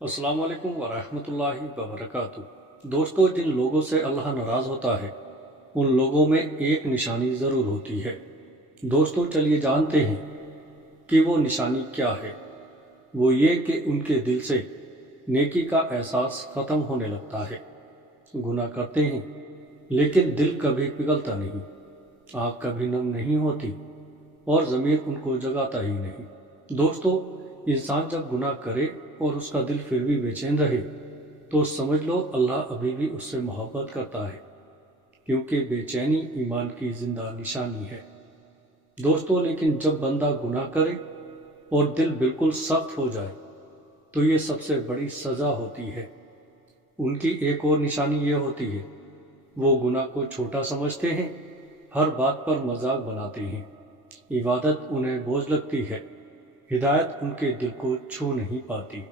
अस्सलाम वालेकुम वरहमतुल्लाहि वबरकातुह। दोस्तों, जिन लोगों से अल्लाह नाराज़ होता है उन लोगों में एक निशानी ज़रूर होती है। दोस्तों, चलिए जानते हैं कि वो निशानी क्या है। वो ये कि उनके दिल से नेकी का एहसास ख़त्म होने लगता है। गुनाह करते हैं लेकिन दिल कभी पिघलता नहीं, आँख कभी नम नहीं होती और ज़मीर उनको जगाता ही नहीं। दोस्तों, इंसान जब गुनाह करे और उसका दिल फिर भी बेचैन रहे तो समझ लो अल्लाह अभी भी उससे मोहब्बत करता है, क्योंकि बेचैनी ईमान की जिंदा निशानी है। दोस्तों, लेकिन जब बंदा गुनाह करे और दिल बिल्कुल सख्त हो जाए तो ये सबसे बड़ी सज़ा होती है। उनकी एक और निशानी ये होती है, वो गुनाह को छोटा समझते हैं, हर बात पर मजाक बनाते हैं, इबादत उन्हें बोझ लगती है, हिदायत उनके दिल को छू नहीं पाती।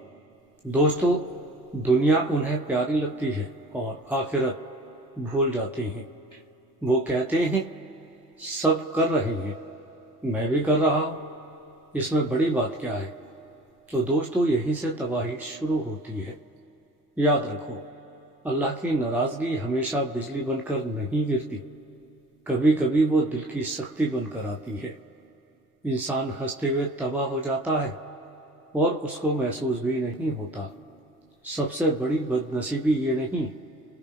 दोस्तों, दुनिया उन्हें प्यारी लगती है और आखिरत भूल जाते हैं। वो कहते हैं सब कर रहे हैं, मैं भी कर रहा हूँ, इसमें बड़ी बात क्या है। तो दोस्तों, यहीं से तबाही शुरू होती है। याद रखो, अल्लाह की नाराज़गी हमेशा बिजली बनकर नहीं गिरती, कभी कभी वो दिल की सख्ती बनकर आती है। इंसान हंसते हुए तबाह हो जाता है और उसको महसूस भी नहीं होता। सबसे बड़ी बदनसीबी ये नहीं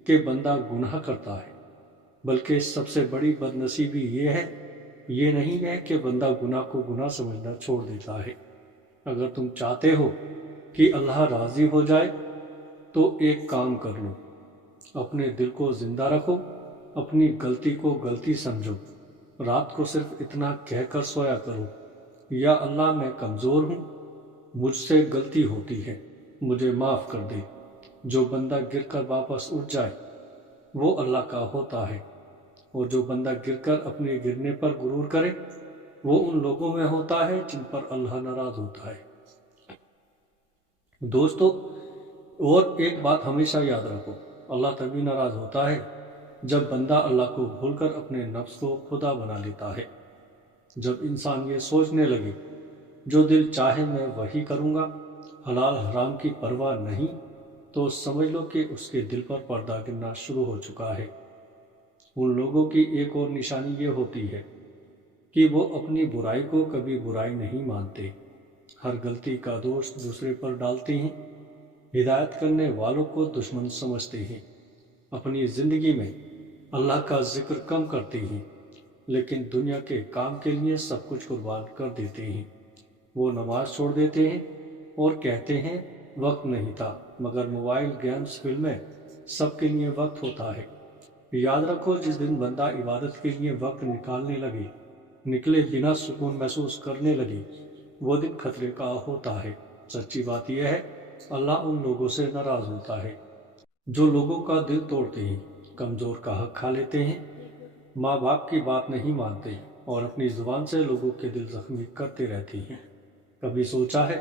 कि बंदा गुनाह करता है, बल्कि सबसे बड़ी बदनसीबी ये नहीं है कि बंदा गुनाह को गुनाह समझना छोड़ देता है। अगर तुम चाहते हो कि अल्लाह राज़ी हो जाए तो एक काम कर लो, अपने दिल को ज़िंदा रखो, अपनी गलती को गलती समझो, रात को सिर्फ इतना कहकर सोया करो, या अल्लाह मैं कमज़ोर हूँ, मुझसे गलती होती है, मुझे माफ़ कर दे। जो बंदा गिरकर वापस उठ जाए वो अल्लाह का होता है, और जो बंदा गिरकर अपने गिरने पर गुरूर करे वो उन लोगों में होता है जिन पर अल्लाह नाराज़ होता है। दोस्तों, और एक बात हमेशा याद रखो, अल्लाह तभी नाराज़ होता है जब बंदा अल्लाह को भूलकर अपने नफ्स को खुदा बना लेता है। जब इंसान ये सोचने लगे जो दिल चाहे मैं वही करूँगा, हलाल हराम की परवाह नहीं, तो समझ लो कि उसके दिल पर पर्दा गिरना शुरू हो चुका है। उन लोगों की एक और निशानी ये होती है कि वो अपनी बुराई को कभी बुराई नहीं मानते, हर गलती का दोष दूसरे पर डालते हैं, हिदायत करने वालों को दुश्मन समझते हैं, अपनी ज़िंदगी में अल्लाह का जिक्र कम करते हैं, लेकिन दुनिया के काम के लिए सब कुछ कुर्बान कर देते हैं। वो नमाज छोड़ देते हैं और कहते हैं वक्त नहीं था, मगर मोबाइल गेम्स फिल्में सबके लिए वक्त होता है। याद रखो, जिस दिन बंदा इबादत के लिए वक्त निकले बिना सुकून महसूस करने लगे, वो दिन खतरे का होता है। सच्ची बात यह है, अल्लाह उन लोगों से नाराज़ होता है जो लोगों का दिल तोड़ते हैं, कमज़ोर का हक खा लेते हैं, माँ बाप की बात नहीं मानते और अपनी ज़ुबान से लोगों के दिल जख्मी करते रहते हैं। कभी सोचा है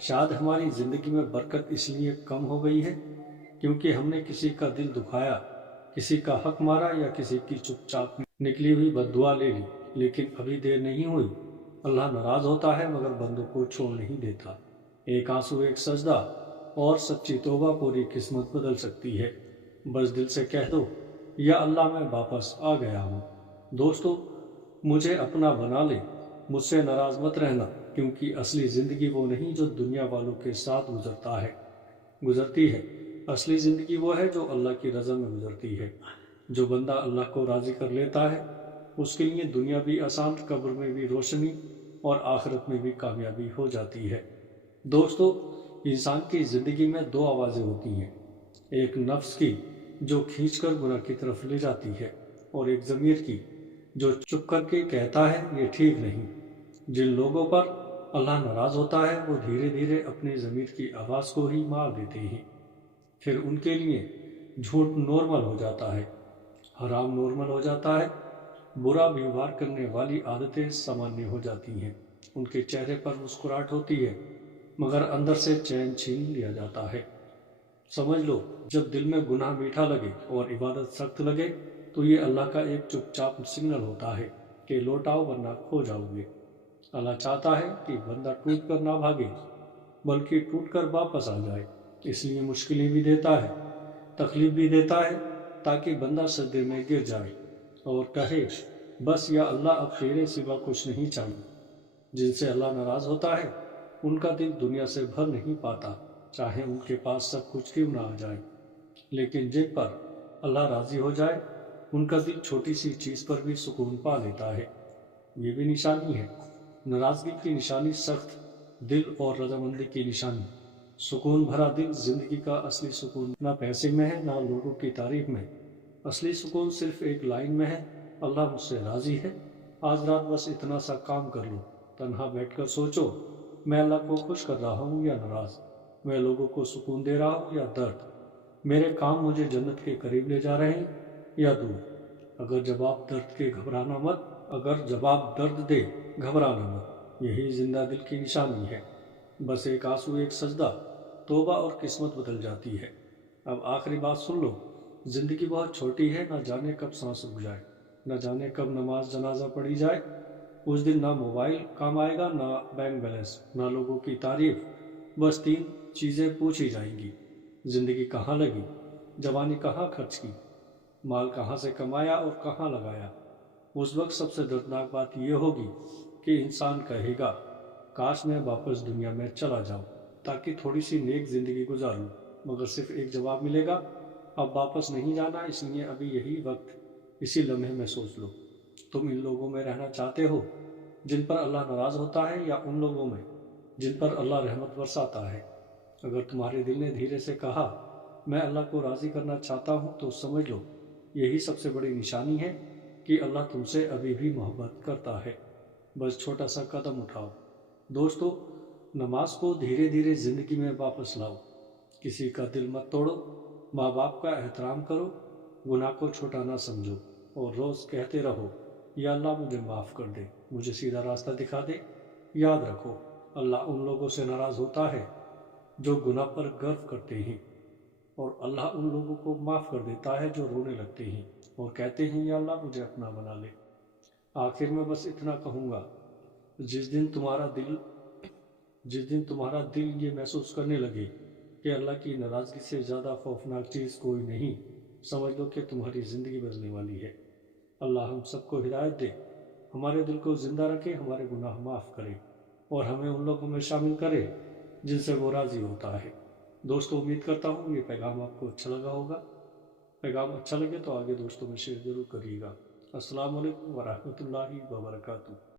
शायद हमारी ज़िंदगी में बरकत इसलिए कम हो गई है क्योंकि हमने किसी का दिल दुखाया, किसी का हक मारा या किसी की चुपचाप निकली हुई बद्दुआ ले ली। लेकिन अभी देर नहीं हुई, अल्लाह नाराज़ होता है मगर बंदों को छोड़ नहीं देता। एक आंसू, एक सजदा और सच्ची तौबा पूरी किस्मत बदल सकती है। बस दिल से कह दो, या अल्लाह मैं वापस आ गया हूँ। दोस्तों, मुझे अपना बना ले, मुझसे नाराज़ मत रहना, क्योंकि असली ज़िंदगी वो नहीं जो दुनिया वालों के साथ गुजरती है। असली ज़िंदगी वो है जो अल्लाह की रज़ा में गुजरती है। जो बंदा अल्लाह को राज़ी कर लेता है उसके लिए दुनिया भी आसान, कब्र में भी रोशनी और आखिरत में भी कामयाबी हो जाती है। दोस्तों, इंसान की ज़िंदगी में दो आवाज़ें होती हैं, एक नफ्स की जो खींचकर गुनाह की तरफ ले जाती है, और एक ज़मीर की जो चुप करके कहता है ये ठीक नहीं। जिन लोगों पर अल्लाह नाराज़ होता है वो धीरे धीरे अपने ज़मीर की आवाज़ को ही मार देते हैं। फिर उनके लिए झूठ नॉर्मल हो जाता है, हराम नॉर्मल हो जाता है, बुरा व्यवहार करने वाली आदतें सामान्य हो जाती हैं। उनके चेहरे पर मुस्कुराहट होती है मगर अंदर से चैन छीन लिया जाता है। समझ लो, जब दिल में गुनाह मीठा लगे और इबादत सख्त लगे तो ये अल्लाह का एक चुपचाप सिग्नल होता है कि लौट आओ वरना खो जाओगे। अल्लाह चाहता है कि बंदा टूट कर ना भागे बल्कि टूट कर वापस आ जाए। اس لیے مشکلیں بھی دیتا ہے، تکلیف بھی دیتا ہے، تاکہ بندہ سجدے میں گر جائے اور کہے بس یا اللہ اب تیرے سوا کچھ نہیں چاہیے۔ جن سے اللہ ناراض ہوتا ہے ان کا دل دنیا سے بھر نہیں پاتا، چاہے ان کے پاس سب کچھ کیوں نہ آ جائے۔ لیکن جن پر اللہ راضی ہو جائے ان کا دل چھوٹی سی چیز پر بھی سکون پا لیتا ہے۔ یہ بھی نشانی ہے۔ ناراضگی کی نشانی سخت دل اور رضامندی کی نشانی سکون بھرا دل۔ زندگی کا اصلی سکون نہ پیسے میں ہے نہ لوگوں کی تعریف میں، اصلی سکون صرف ایک لائن میں ہے، اللہ مجھ سے راضی ہے۔ آج رات بس اتنا سا کام کر لو، تنہا بیٹھ کر سوچو میں اللہ کو خوش کر رہا ہوں یا ناراض، میں لوگوں کو سکون دے رہا ہوں یا درد، میرے کام مجھے جنت کے قریب لے جا رہے ہیں یا دور۔ اگر جواب درد دے گھبرانا مت، یہی زندہ دل کی نشانی ہے۔ بس ایک آنسو، ایک سجدہ، توبہ اور قسمت بدل جاتی ہے۔ اب آخری بات سن لو، زندگی بہت چھوٹی ہے، نہ جانے کب سانس رک جائے، نہ جانے کب نماز جنازہ پڑھی جائے۔ اس دن نہ موبائل کام آئے گا، نہ بینک بیلنس، نہ لوگوں کی تعریف، بس 3 چیزیں پوچھی جائیں گی: زندگی کہاں لگی، جوانی کہاں خرچ کی، مال کہاں سے کمایا اور کہاں لگایا۔ اس وقت سب سے دردناک بات یہ ہوگی کہ انسان کہے گا کاش میں واپس دنیا میں چلا جاؤں تاکہ تھوڑی سی نیک زندگی گزار لوں، مگر صرف ایک جواب ملے گا، اب واپس نہیں جانا، اس لیے ابھی یہی وقت، اسی لمحے میں سوچ لو، تم ان لوگوں میں رہنا چاہتے ہو جن پر اللہ ناراض ہوتا ہے یا ان لوگوں میں جن پر اللہ رحمت برساتا ہے۔ اگر تمہارے دل نے دھیرے سے کہا میں اللہ کو راضی کرنا چاہتا ہوں تو سمجھ لو یہی سب سے بڑی نشانی ہے کہ اللہ تم سے ابھی بھی محبت کرتا ہے۔ بس چھوٹا سا قدم اٹھاؤ۔ دوستو، نماز کو دھیرے دھیرے زندگی میں واپس لاؤ، کسی کا دل مت توڑو، ماں باپ کا احترام کرو، گناہ کو چھوٹا نہ سمجھو، اور روز کہتے رہو یا اللہ مجھے معاف کر دے، مجھے سیدھا راستہ دکھا دے۔ یاد رکھو اللہ ان لوگوں سے ناراض ہوتا ہے جو گناہ پر گرو کرتے ہیں، اور اللہ ان لوگوں کو معاف کر دیتا ہے جو رونے لگتے ہیں اور کہتے ہیں یا اللہ مجھے اپنا بنا لے۔ آخر میں بس اتنا کہوں گا، جس دن تمہارا دل یہ محسوس کرنے لگے کہ اللہ کی ناراضگی سے زیادہ خوفناک چیز کوئی نہیں، سمجھ لو کہ تمہاری زندگی بدلنے والی ہے۔ اللہ ہم سب کو ہدایت دے، ہمارے دل کو زندہ رکھے، ہمارے گناہ معاف کرے اور ہمیں ان لوگوں میں شامل کرے جن سے وہ راضی ہوتا ہے۔ دوستو، امید کرتا ہوں یہ پیغام آپ کو اچھا لگا ہوگا۔ پیغام اچھا لگے تو آگے دوستوں میں شیئر ضرور کریے گا۔ السلام علیکم ورحمۃ اللہ وبرکاتہ۔